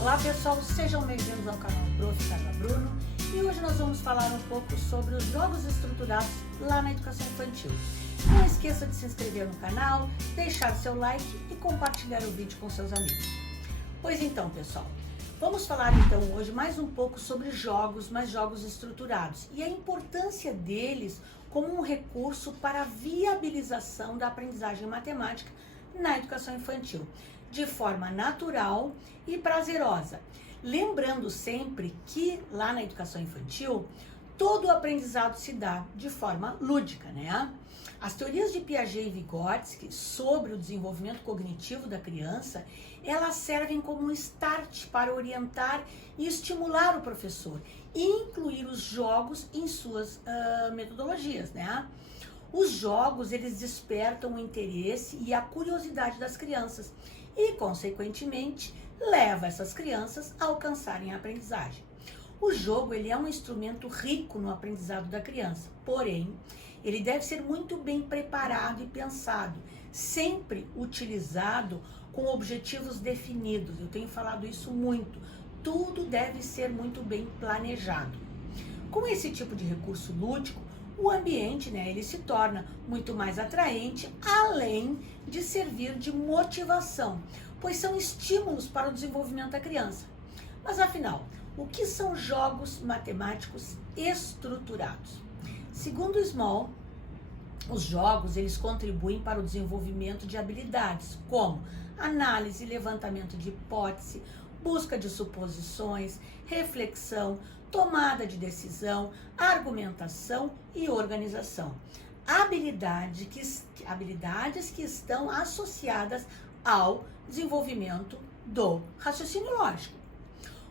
Olá pessoal, sejam bem-vindos ao canal Prof. Carla Bruno e hoje nós vamos falar um pouco sobre os jogos estruturados lá na educação infantil. Não esqueça de se inscrever no canal, deixar seu like e compartilhar o vídeo com seus amigos. Pois então pessoal, vamos falar então hoje mais um pouco sobre jogos, mas jogos estruturados e a importância deles como um recurso para a viabilização da aprendizagem matemática na educação infantil, de forma natural e prazerosa. Lembrando sempre que lá na educação infantil, todo o aprendizado se dá de forma lúdica, né? As teorias de Piaget e Vygotsky sobre o desenvolvimento cognitivo da criança, elas servem como um start para orientar e estimular o professor e incluir os jogos em suas metodologias, né? Os jogos, eles despertam o interesse e a curiosidade das crianças e, consequentemente, leva essas crianças a alcançarem a aprendizagem. O jogo, ele é um instrumento rico no aprendizado da criança, porém, ele deve ser muito bem preparado e pensado, sempre utilizado com objetivos definidos. Eu tenho falado isso muito. Tudo deve ser muito bem planejado. Com esse tipo de recurso lúdico, o ambiente, né, ele se torna muito mais atraente, além de servir de motivação, pois são estímulos para o desenvolvimento da criança. Mas afinal, o que são jogos matemáticos estruturados? Segundo Small, os jogos, eles contribuem para o desenvolvimento de habilidades, como análise, levantamento de hipótese, busca de suposições, reflexão, tomada de decisão, argumentação e organização. Habilidades que estão associadas ao desenvolvimento do raciocínio lógico.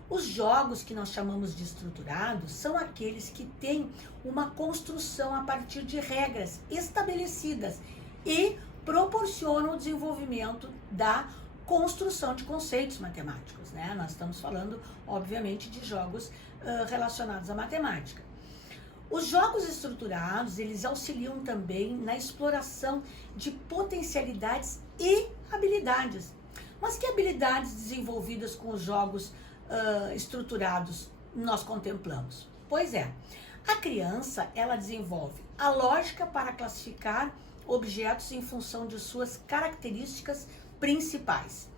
Os jogos que nós chamamos de estruturados são aqueles que têm uma construção a partir de regras estabelecidas e proporcionam o desenvolvimento da construção de conceitos matemáticos, né? Nós estamos falando, obviamente, de jogos relacionados à matemática. Os jogos estruturados, eles auxiliam também na exploração de potencialidades e habilidades. Mas que habilidades desenvolvidas com os jogos estruturados nós contemplamos? Pois é, a criança, ela desenvolve a lógica para classificar objetos em função de suas características principais.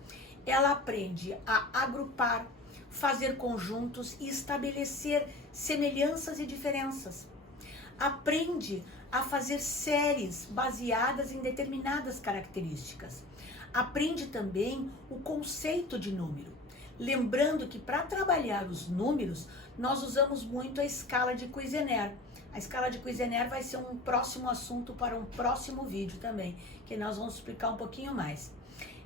Ela aprende a agrupar, fazer conjuntos e estabelecer semelhanças e diferenças. Aprende a fazer séries baseadas em determinadas características. Aprende também o conceito de número. Lembrando que para trabalhar os números, nós usamos muito a escala de Cuisenaire. A escala de Cuisenaire vai ser um próximo assunto para um próximo vídeo também, que nós vamos explicar um pouquinho mais.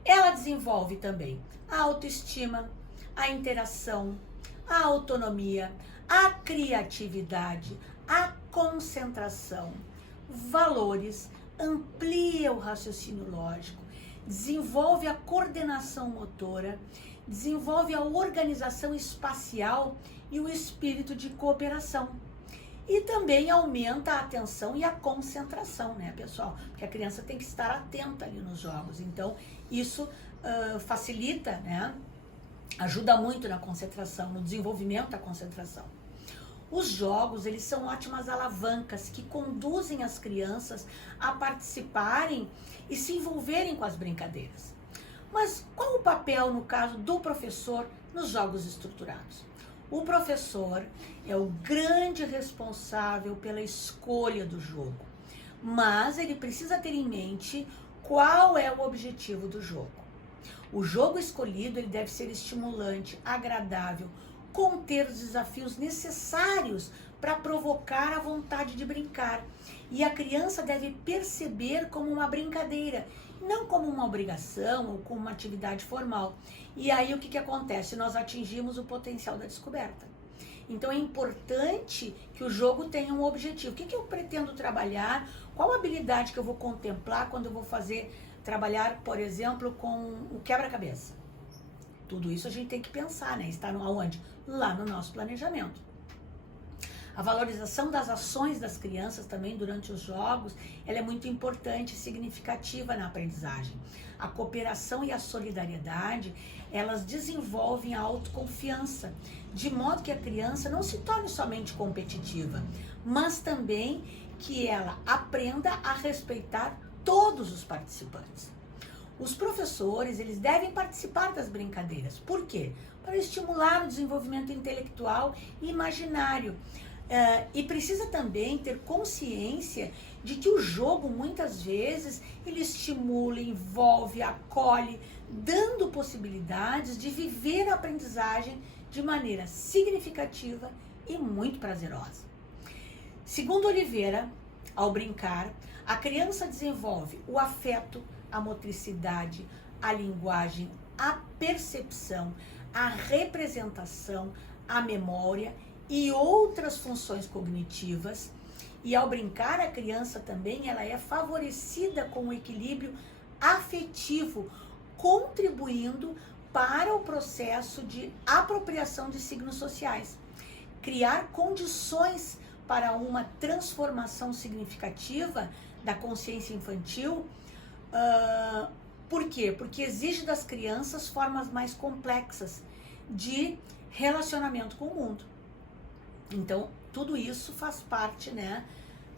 Ela desenvolve também a autoestima, a interação, a autonomia, a criatividade, a concentração, valores, amplia o raciocínio lógico, desenvolve a coordenação motora, desenvolve a organização espacial e o espírito de cooperação. E também aumenta a atenção e a concentração, né, pessoal? Porque a criança tem que estar atenta ali nos jogos. Então, isso facilita, né? Ajuda muito na concentração, no desenvolvimento da concentração. Os jogos, eles são ótimas alavancas que conduzem as crianças a participarem e se envolverem com as brincadeiras. Mas qual o papel, no caso, do professor nos jogos estruturados? O professor é o grande responsável pela escolha do jogo, mas ele precisa ter em mente qual é o objetivo do jogo. O jogo escolhido, ele deve ser estimulante, agradável, conter os desafios necessários para provocar a vontade de brincar. E a criança deve perceber como uma brincadeira, não como uma obrigação ou como uma atividade formal. E aí o que acontece? Nós atingimos o potencial da descoberta. Então é importante que o jogo tenha um objetivo. O que eu pretendo trabalhar? Qual habilidade que eu vou contemplar quando eu vou trabalhar, por exemplo, com o quebra-cabeça? Tudo isso a gente tem que pensar, né? Está aonde? Lá no nosso planejamento. A valorização das ações das crianças também durante os jogos, ela é muito importante e significativa na aprendizagem. A cooperação e a solidariedade, elas desenvolvem a autoconfiança, de modo que a criança não se torne somente competitiva, mas também que ela aprenda a respeitar todos os participantes. Os professores, eles devem participar das brincadeiras. Por quê? Para estimular o desenvolvimento intelectual e imaginário. E precisa também ter consciência de que o jogo, muitas vezes, ele estimula, envolve, acolhe, dando possibilidades de viver a aprendizagem de maneira significativa e muito prazerosa. Segundo Oliveira, ao brincar, a criança desenvolve o afeto, a motricidade, a linguagem, a percepção, a representação, a memória e outras funções cognitivas. E ao brincar, a criança também ela é favorecida com o equilíbrio afetivo, contribuindo para o processo de apropriação de signos sociais. Criar condições para uma transformação significativa da consciência infantil. Por quê? Porque exige das crianças formas mais complexas de relacionamento com o mundo. Então, tudo isso faz parte, né,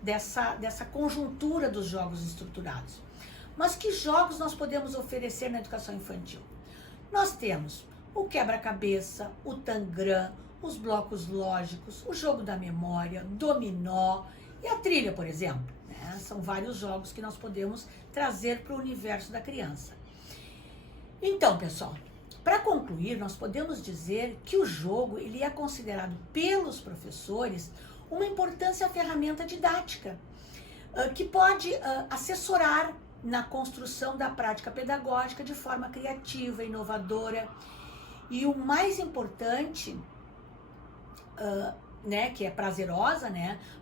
dessa conjuntura dos jogos estruturados. Mas que jogos nós podemos oferecer na educação infantil? Nós temos o quebra-cabeça, o tangram, os blocos lógicos, o jogo da memória, dominó e a trilha, por exemplo. São vários jogos que nós podemos trazer para o universo da criança. Então, pessoal, para concluir, nós podemos dizer que o jogo ele é considerado pelos professores uma importante ferramenta didática que pode assessorar na construção da prática pedagógica de forma criativa, inovadora. E o mais importante, que é prazerosa,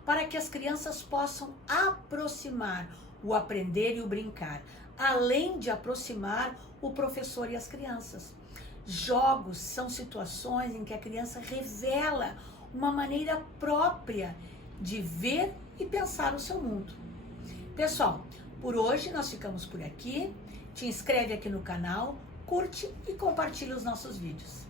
para que as crianças possam aproximar o aprender e o brincar, além de aproximar o professor e as crianças. Jogos são situações em que a criança revela uma maneira própria de ver e pensar o seu mundo. Pessoal, por hoje nós ficamos por aqui. Te inscreve aqui no canal, curte e compartilha os nossos vídeos.